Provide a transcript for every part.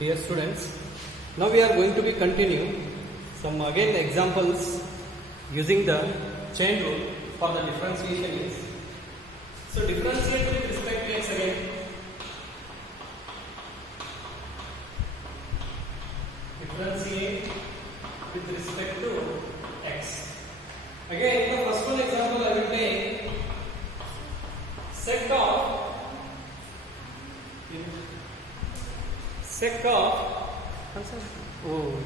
Dear students, now we are going to be continue some again examples using the chain rule for the differentiation is. So differentiate with respect to x again. Differentiate with respect to x. Again, the first one example I will take sec of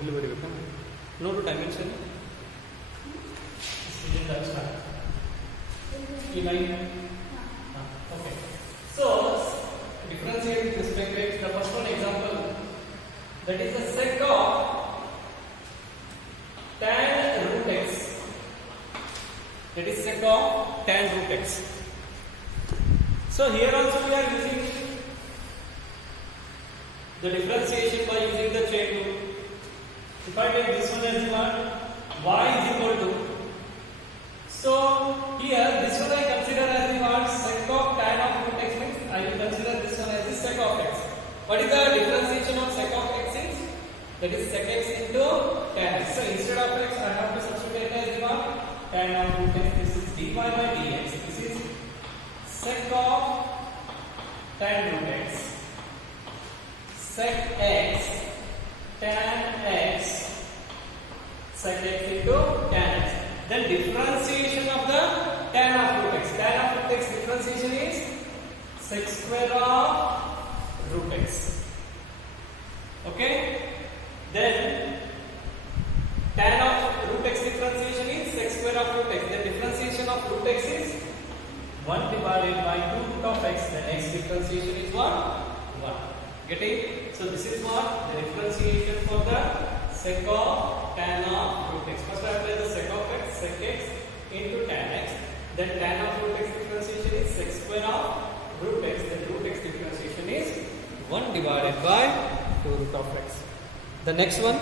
ಇಲ್ಲಿ ಬರೀಬೇಕಾ ನೋಡು dimension ಈ line okay so differentiate with respect to x. The first one example, that is the sec of tan root x, that is sec of tan root x. So here also we are using the differentiation by using the chain rule. If I take this one as what, y is equal to, so here this one I consider as the what, sec of tan of root x means I will consider this one as the sec of x. What is the differentiation of sec of x is? That is sec x into tan x. So instead of x I have to substitute as the what, tan of root x. This is dy by dx. This is sec of tan root x. Sec x tan x, sec x into tan x. Then differentiation of the tan of root x. Tan of root x differentiation is sec square of root x. Okay. Then tan of root x differentiation is sec square of root x. The differentiation of root x is 1 divided by 2 root of x. Then x differentiation is what? 1. Get it? So this is what the differentiation for the sec of tan of root x. First I apply the sec of x, sec x into tan x. Then tan of root x differentiation is sec square of root x. Then root x differentiation is 1 divided by 2 root of x. The next one,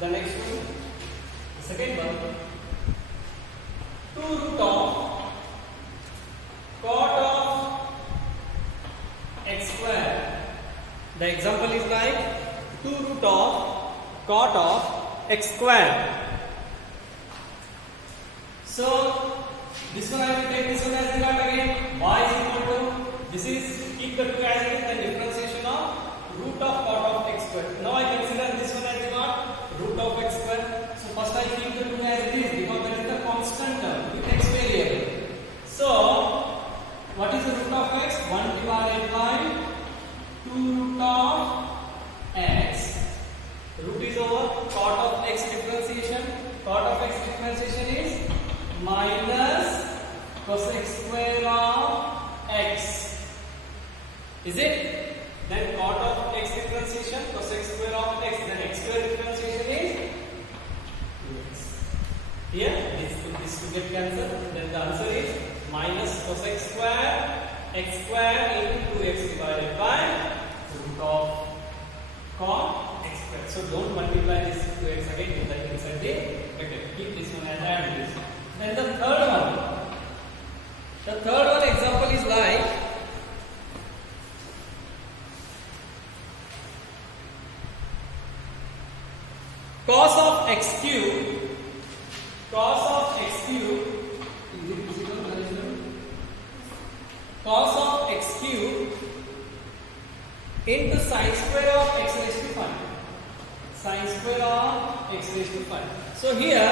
the second one, 2 root of cot of x square. The example is like 2 root of cot of x square. So this one I will take this one as the cot again. Y is equal to, this is keep the 2 as it is, the differentiation of root of cot of x square. Now I consider this one as what, root of x square. So first I keep the 2 as it is because that is the constant term with x variable. So what is the root of x? 1 divided by 2 root of x. Root is over cot of x differentiation. Cot of x differentiation is minus cosec square of x. Is it? Then cot of x differentiation, cosec square of x. Then x square differentiation is 2x. Here, this will get cancelled. Then the answer is minus cosec square x square into 2x divided by root of cot x square. So don't multiply this 2x again, put that inside the bracket. Keep this one as add this. Then the third one. The third one example is like cos of x cube. Cos of x cube. Cos of x cube into sin square of x raised to 5. Sin square of x raised to 5. So here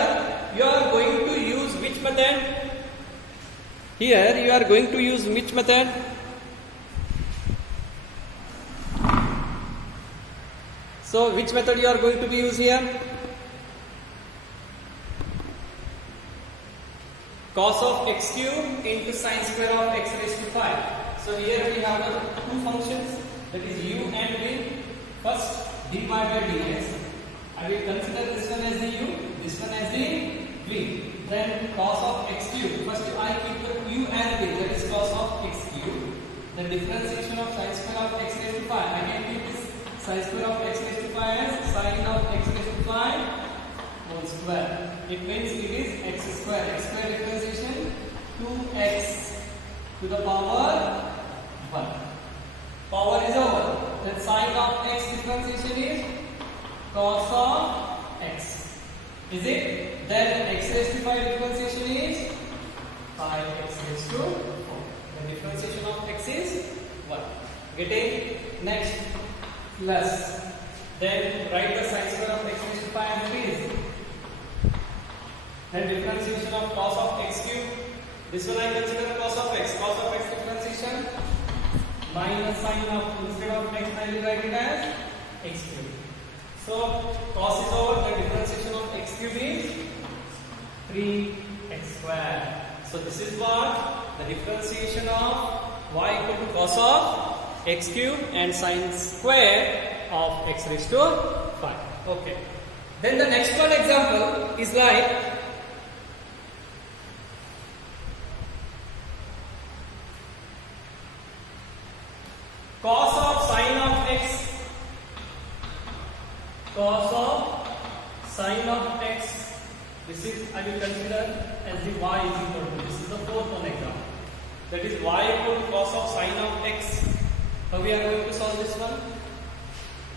you are going to use which method? Here you are going to use which method? So which method you are going to be used here? Cos of x cube into sin square of x raised to 5. So here we have the two functions, that is u and v. First dy by dx. I will consider this one as the u, this one as the v. Then cos of x cube. First I keep the u and v, that is cos of x cube. The differentiation of sin square of x raised to 5. I can keep this sin square of x raised to 5 as sin of x raised to 5 whole square. It means it is x square. X square differentiation 2x to the power 1. Power is over. Then sine of x differentiation is cos of x. Is it? Then x raised to 5 differentiation is 5x raised to 4. The differentiation of x is 1. Getting? Next, plus. Then write the sine square of x raised to 5 as it is. Then differentiation of cos of x cube. This one I consider cos of x. Cos of x differentiation minus sine of, instead of x I will write it as x cube. So cos is over. The differentiation of x cube is 3x square. So this is what the differentiation of y equal to cos of x cube and sine square of x raised to 5. Okay. Then the next one example is like cos of sine of x. Cos of sine of x. This is I will consider as the y is equal to. This is the fourth one example. That is y equal to cos of sine of x. How we are going to solve this one?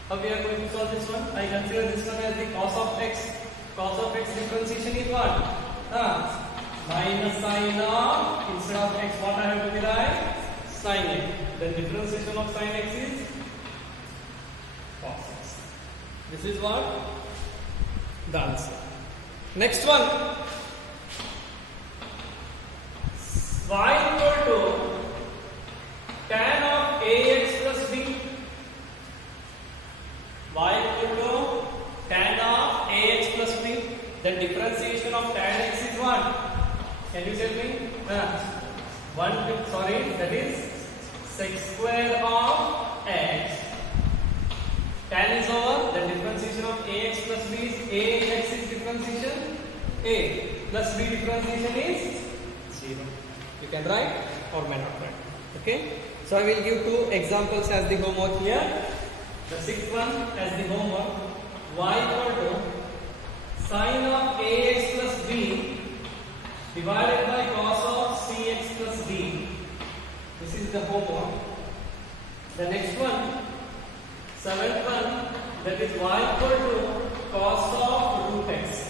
How we are going to solve this one? I consider this one as the cos of x. Cos of x differentiation is what? Minus sine of, instead of x, what I have to be write? Sine x. Then differentiation of sine x is cos x. This is what? The answer. Next one. Y equal to tan of ax plus b. Y equal to tan of ax plus b. Then differentiation of tan x is what? Can you tell me? That is sec square of x. Tan is over. The differentiation of ax plus b is ax is differentiation a plus b differentiation is 0. You can write or may not write. Okay. So I will give 2 examples as the homework here. The 6th one as the homework. Y equal to sine of ax plus b divided by cos of cx plus d. This is the homework. The next one, 7th one, that is y equal to cos of root x.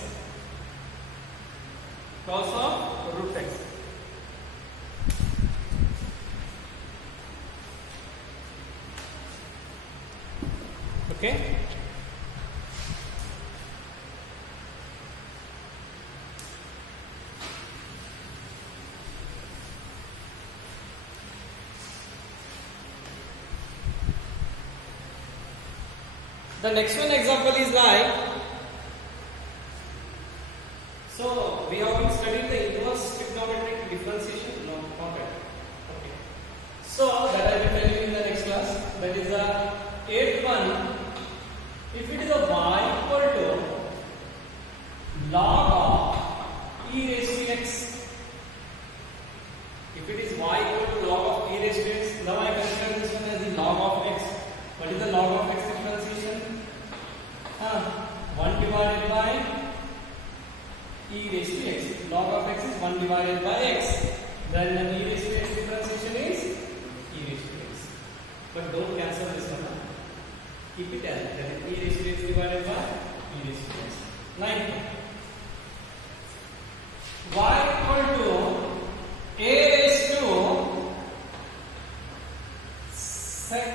Cos of root x. Okay. The next one example is like, so we have been studying the inverse trigonometric differentiation. No, not yet. Okay. So that I will tell you in the next class. That is the 8th one. If it is a y equal to log of e raised to x. If it is y equal to log of e raised to x, now I consider this one as the log of x. What is the log of x differentiation? 1 divided by e raised to x. Log of x is 1 divided by x. Then the e raised to x differentiation is e raised to x. But don't cancel this one. Keep it as that is e raised to x divided by e raised to x. 9. Y equal to a raised to sec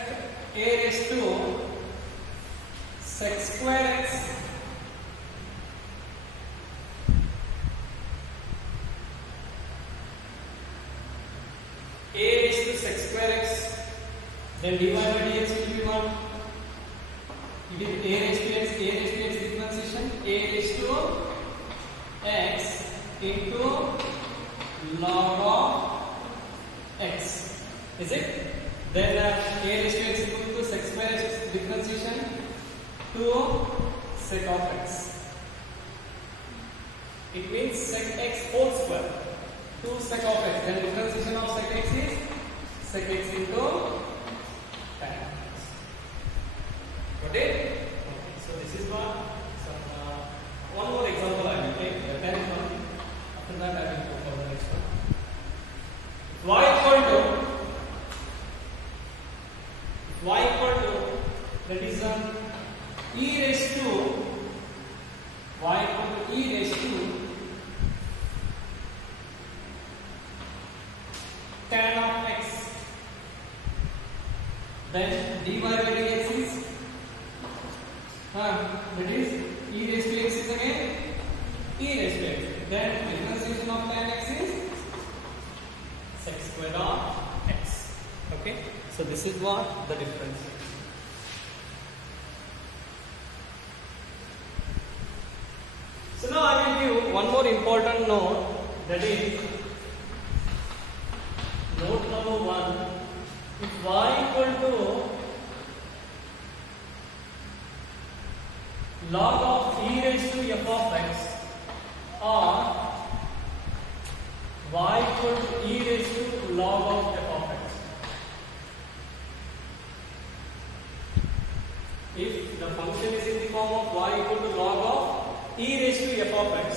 a raised to sec square x a raised to sec square x, then dy by dx will be what? It is a raised to x differentiation, a raised to x into log of x. Is it? Then a raised to x equal to sec square x differentiation to sec of x. It means sec x whole square to sec of x. Then differentiation of sec x is sec x into tan x. Got it? Okay. So this is what. One more example I will take. The 10th one. After that I will go for the next one. Y equal to that is e raised to y equal to e raised to tan of x, then dy by dx is that is e raised to x is again e raised to x, then differentiation of tan x is sec square of x. Okay, so this is what the difference is. So now I will give one more important note, that is note number 1. If y equal to log of e raised to f of x or y equal to e raised to log of f of x, if the function is in the form of y equal to log of e raised to f of x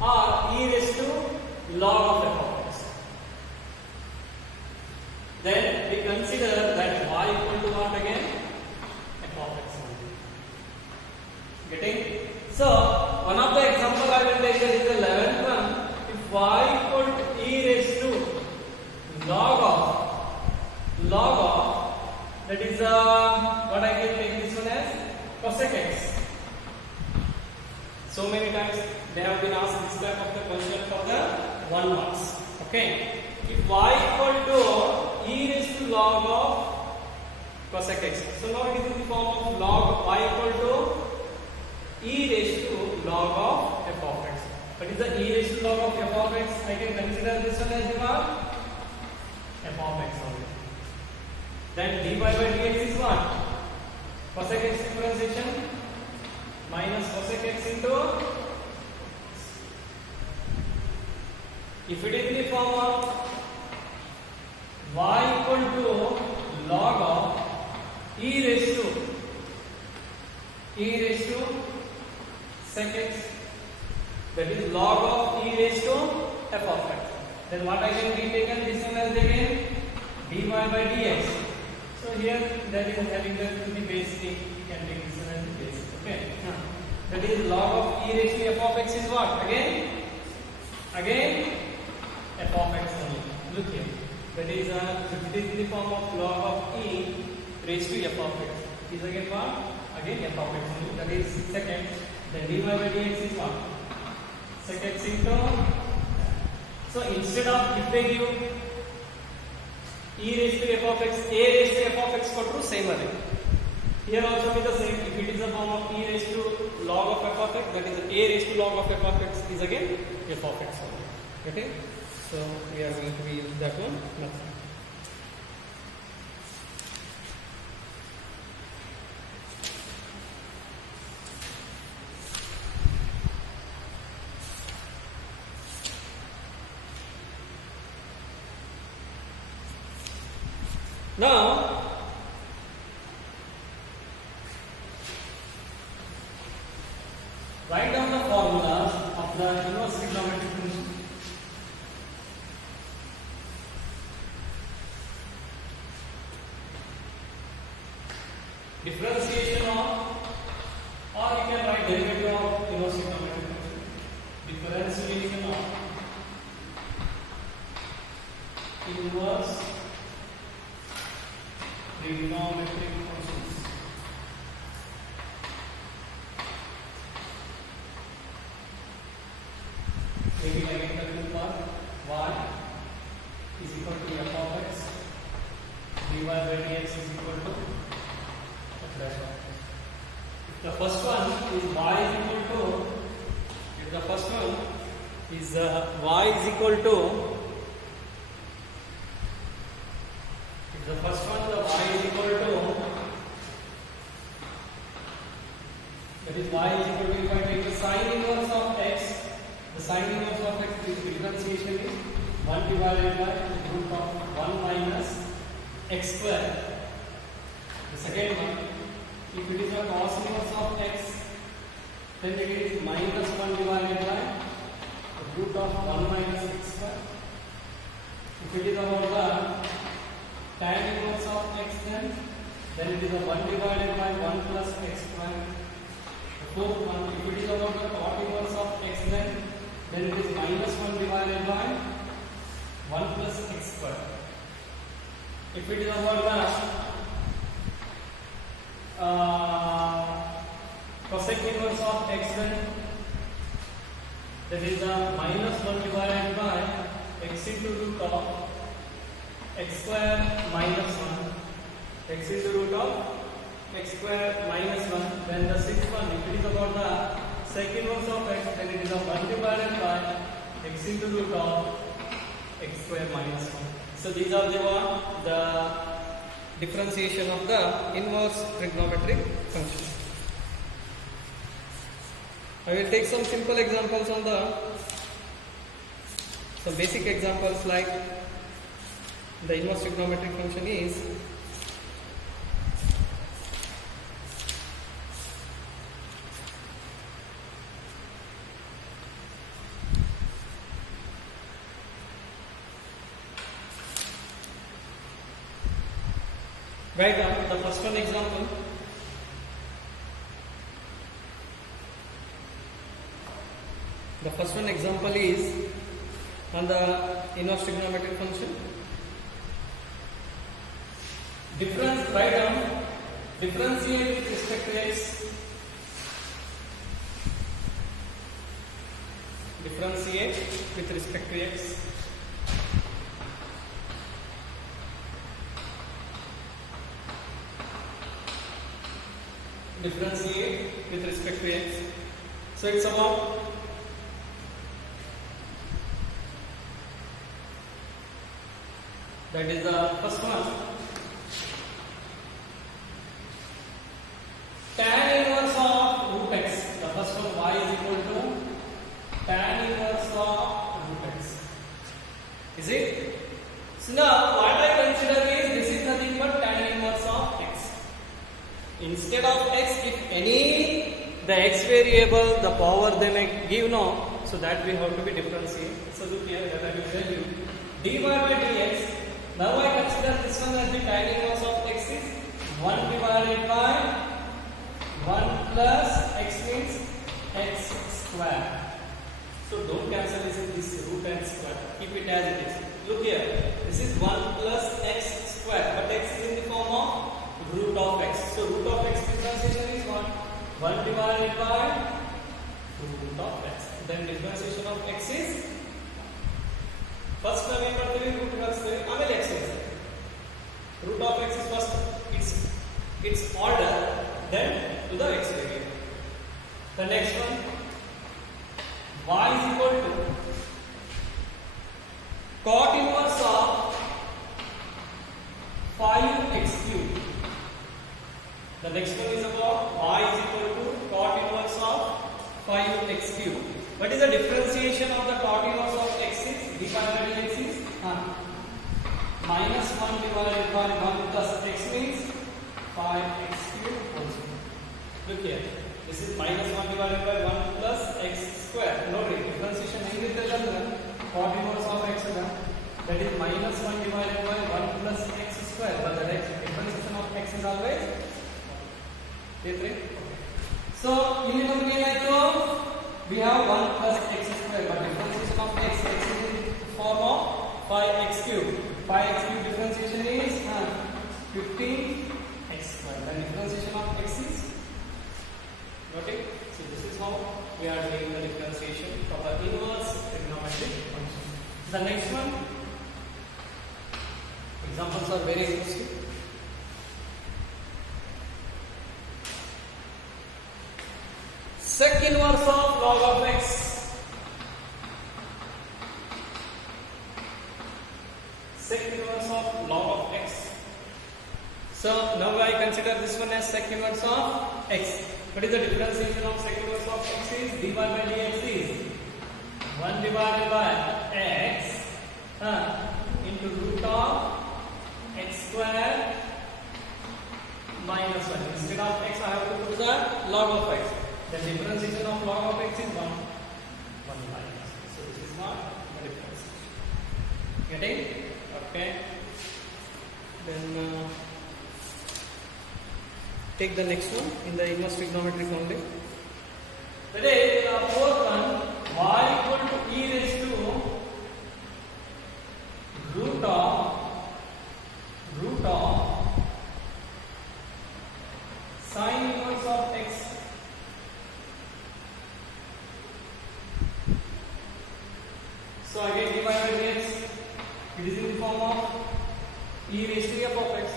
or e raised to log of f of x, then we consider that y equal to what again? F of x. Getting? So one of the example I will take is the 11th one. If y equal to e raised to log of that is what I can take this one as cosec x. So many times they have been asked this type of the question for the 1 marks. Okay, if y equal to e raised to log of cosec x, so now it is in the form of log y equal to e raised to log of f of x. What is the e raised to log of f of x? I can consider this one as the f of x only. Then dy by dx is what? Cosec x differentiation minus cosec x into, if it is in the form of y equal to log of e raised to sec x, that is log of e raised to f of x, then what I can be taken this one as again dy by dx. So here that is having the to the base thing, you can take this one as the base. Okay, that is log of e raised to f of x is what? Again f of x only. Look here, that is if it is in the form of log of e raised to f of x, is again what? Again f of x only, that is second. Then dy by dx is what? Sec x into, so instead of, if they give e raised to f of x, a raised to f of x for true, same way. Here also be the same. If it is a form of e raised to log of f of x, that is a raised to log of f of x is again f of x only. Okay, so we are going to use that one. Nothing. Now, write down the formulas of the inverse trigonometric function. Differentiation of, or you can write derivative of inverse trigonometric function. Differentiation of inverse trigonometric functions. Maybe again the two part y is equal to f of x, dy by dx is equal to f dash of x. If the first one is y is equal to, if the first one is y is equal to, the first one, the y is equal to, that is y is equal to, if I take the sine inverse of x, the sine inverse of x, this differentiation is 1 divided by root of 1 minus x square. The second one, if it is a cos inverse of x, then it is minus 1 divided by root of 1 minus x square. If it is about the tan inverse of x, then then it is a 1 divided by 1 plus x square. The fourth one, if it is about the cot inverse of x, then it is minus 1 divided by 1 plus x square. If it is about the cosec inverse of x, then that is minus 1 divided by x into root of x square minus 1. X into root of x square minus 1. Then the sixth one, if it is about the sec inverse of x, then it is 1 divided by x into root of x square minus 1. So these are the differentiation of the inverse trigonometric function. I will take some simple examples on some basic examples, like the inverse trigonometric function is write down the first one example. The first one example is on the inverse trigonometric function. Write down differentiate with respect to x. Differentiate with respect to x. Differentiate with respect to x. So it's about that is the first one. Tan inverse of root x. The first one, y is equal to tan inverse of root x. Is it? So now what I consider is this is nothing but tan inverse of x. Instead of x, if any the x variable, the power they may give now, so that we have to be differentiate. So look here, that I will tell you. dy by dx. Now I consider this one as the tan inverse of x is 1 divided by 1 plus x means x square. So don't cancel this root and square. Keep it as it is. Look here. This is 1 plus x square. But x is in the form of root of x. So root of x differentiation is 1. 1 divided by root of x. Then differentiation of x is first time root x root of x is first its order, then to the x variable. The next one, y is equal to cot inverse of 5x cubed. The next one is about y is equal to cot inverse of 5x cubed. What is the differentiation of the cot inverse of x is? d by dx is minus 1 divided by 1 plus x means 5x cubed also. Look here. This is minus 1 divided by 1 plus x square. Notice differentiation ಹೆಂಗಿರುತ್ತೆ ಅಂದ್ರೆ cot inverse of x that is minus 1 divided by 1 plus x square. But the differentiation of x is always 3. So ಇಲ್ಲಿ ನಮಗೆ ಏನಾಯ್ತು? We have 1 plus x square, but differentiation of x is in the form of 5x cubed. 5x cubed differentiation is 15x square. The differentiation of x is, okay? So this is how we are doing the differentiation of the inverse trigonometric function. The next one, examples are very interesting. Sec inverse of log of x. Sec inverse of log of x. So now I consider this one as sec inverse of x. What is the differentiation of sec inverse of x is? dy by dx is 1 divided by x into root of x square minus 1. Instead of x, I have to put the log of x. The differentiation of log of x is 1 minus. So this is not the differentiation. Getting? Okay. Then take the next one in the inverse trigonometric only. Today, the fourth one, y equal to e raised to root of sine inverse of x. So again dy by dx, it is in the form of e raised to f of x.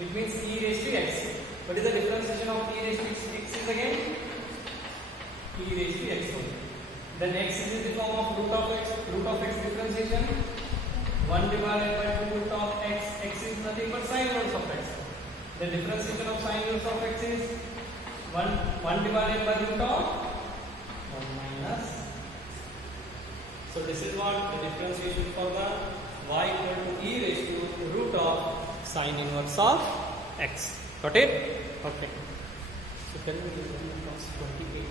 It means e raised to x. What is the differentiation of e raised to x? X is again e raised to x only. Then x is in the form of root of x. Root of x differentiation 1 divided by 2 root of x. X is nothing but sine inverse of x. The differentiation of sine inverse of x is 1 divided by root of 1 minus. So this is what the differentiation for the y equal to e raised to root of sine inverse of x. Got it? Okay. So tell me this one becomes 28.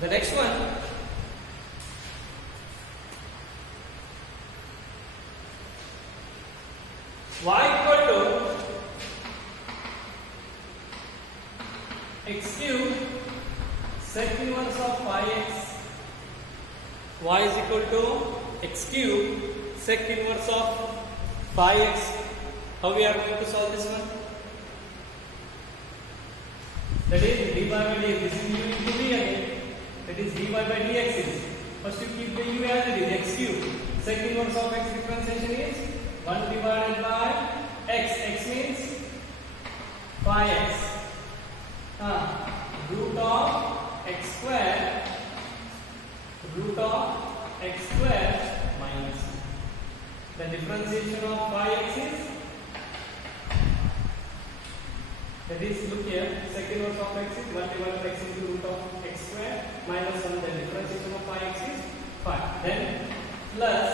The next one. Y equal to x cube sec inverse of 5x. Y is equal to x cube sec inverse of 5x. How we are going to solve this one? That is dy by dx. This is u into v again. That is dy by dx is. First you keep the u as it is, x cube. Sec inverse of x differentiation is 1 divided by x. X means 5x. Root of x square. Root of x square minus. The differentiation of 5x is, that is, look here, sec inverse of x is 1 divided by x into root of x square minus 1. The differentiation of 5x is 5. Then plus,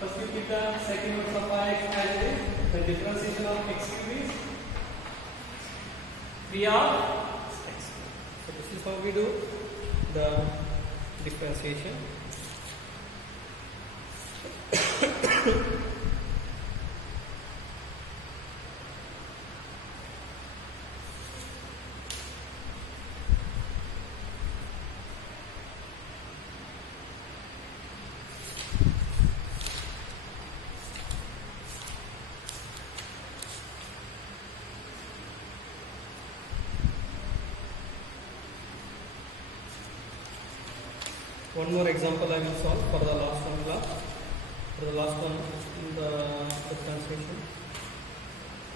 first you keep the sec inverse of 5x as it is. The differentiation of x cube is 3 of x. So this is how we do the differentiation. One more example I will solve for the last one class. For the last one in the translation.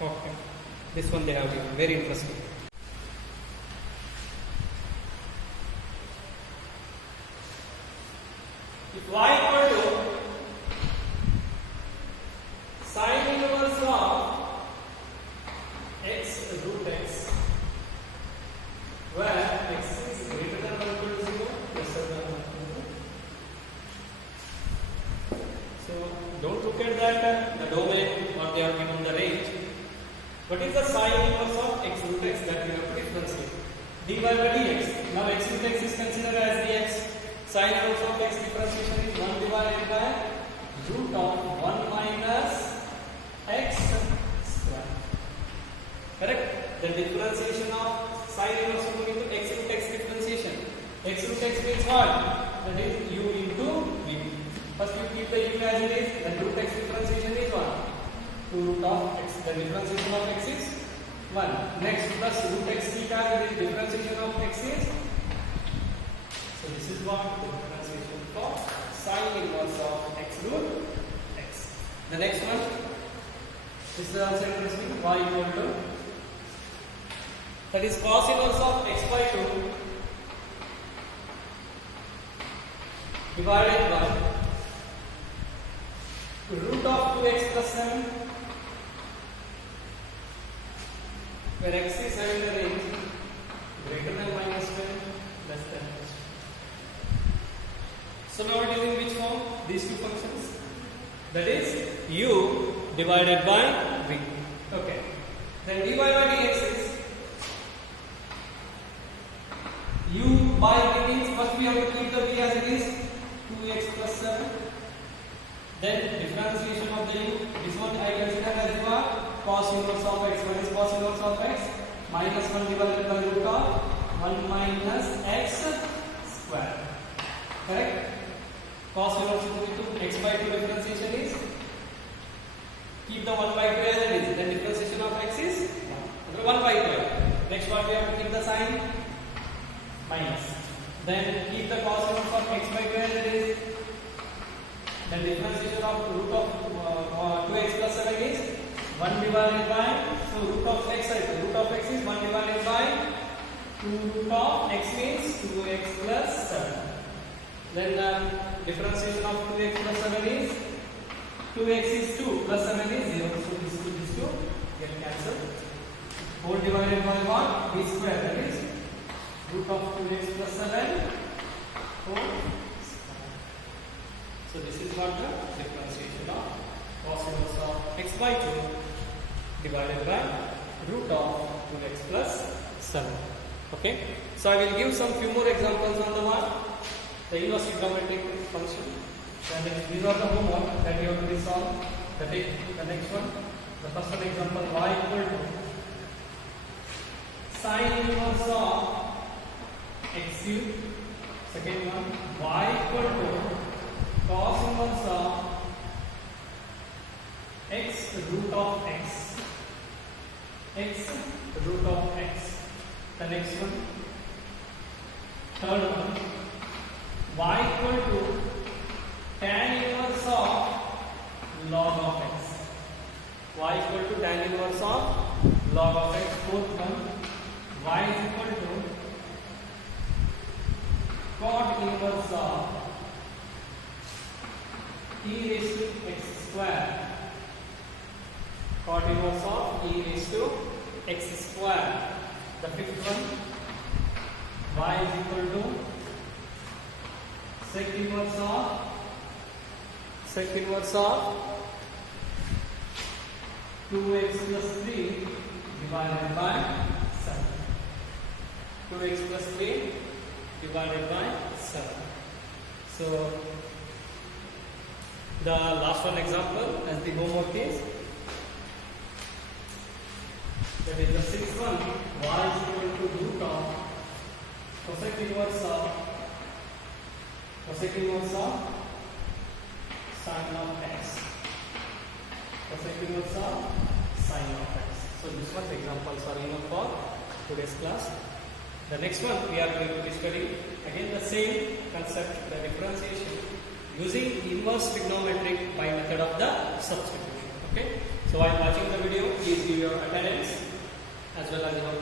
Okay. This one they have given. Very interesting. If y equal to sine inverse of x root x, where x is greater than or equal to 0, lesser than or equal to 0. So don't look at that the domain or they are given the range. What is the sine inverse of x root x that we have to differentiate? dy by dx. Now x root x is considered as dx. Sine inverse of x differentiation is 1 divided by root of 1 minus x square. Correct? The differentiation of sine inverse of into x root x differentiation. X root x means what? That is u into v. First you keep the u as it is. The root x differentiation is 1. 2 root of x. The differentiation of x is 1. Next plus root x theta, the differentiation of x is. So this is what the differentiation for sine inverse of x root x. The next one. This is also interesting. Y equal to, that is cos inverse of x by 2 divided by root of 2x plus 7, where x is having the range greater than minus 10, less than. So now it is in which form? These two functions. That is u divided by v. Okay. Then dy by dx is u by v means first we have to keep the v as it is, 2x plus 7. Then differentiation of the u, this one I consider as what? cos inverse of x. What is cos inverse of x? Minus 1 divided by root of 1 minus x square. Correct? Cos inverse equal to x by 2 differentiation is, keep the 1 by 2 as it is, then differentiation of x is 1 by 2. Next what we have to keep the sign? Minus. Then keep the cos inverse of x by 2 as it is. Then differentiation of root of 2x plus 7 is 1 divided by, so root of x is 1 divided by 2 root of x means 2x plus 7. Then differentiation of 2x plus 7 is 2x is 2 plus 7 is 0. So these two get cancelled. 4 divided by 1 b square, that is root of 2x plus 7 4. So this is what the differentiation of cos inverse of x by 2 divided by root of 2x plus 7. Okay. So I will give some few more examples on the one, the inverse trigonometric function. Then these are the homework that you have to solve. The next one, the first one example, y equal to sin inverse of x cube. Second one, y equal to cos inverse of x root of x. X root of x. The next one, third one, y equal to tan inverse of log of x. Y equal to tan inverse of log of x. Fourth one, y is equal to cot inverse of e raised to x square. Cot inverse of e raised to x square. The fifth one, y is equal to sec inverse of 2x plus 3 divided by 7. 2x plus 3 divided by 7. So the last one example as the homework is, that is the sixth one, y is equal to root of cosec inverse of sin of x. Cosec inverse of sin of x. So this one examples are enough for today's class. The next one we are going to be studying again the same concept, the differentiation using inverse trigonometric by method of the substitution. Okay. So while watching the video, please give your attendance as well as your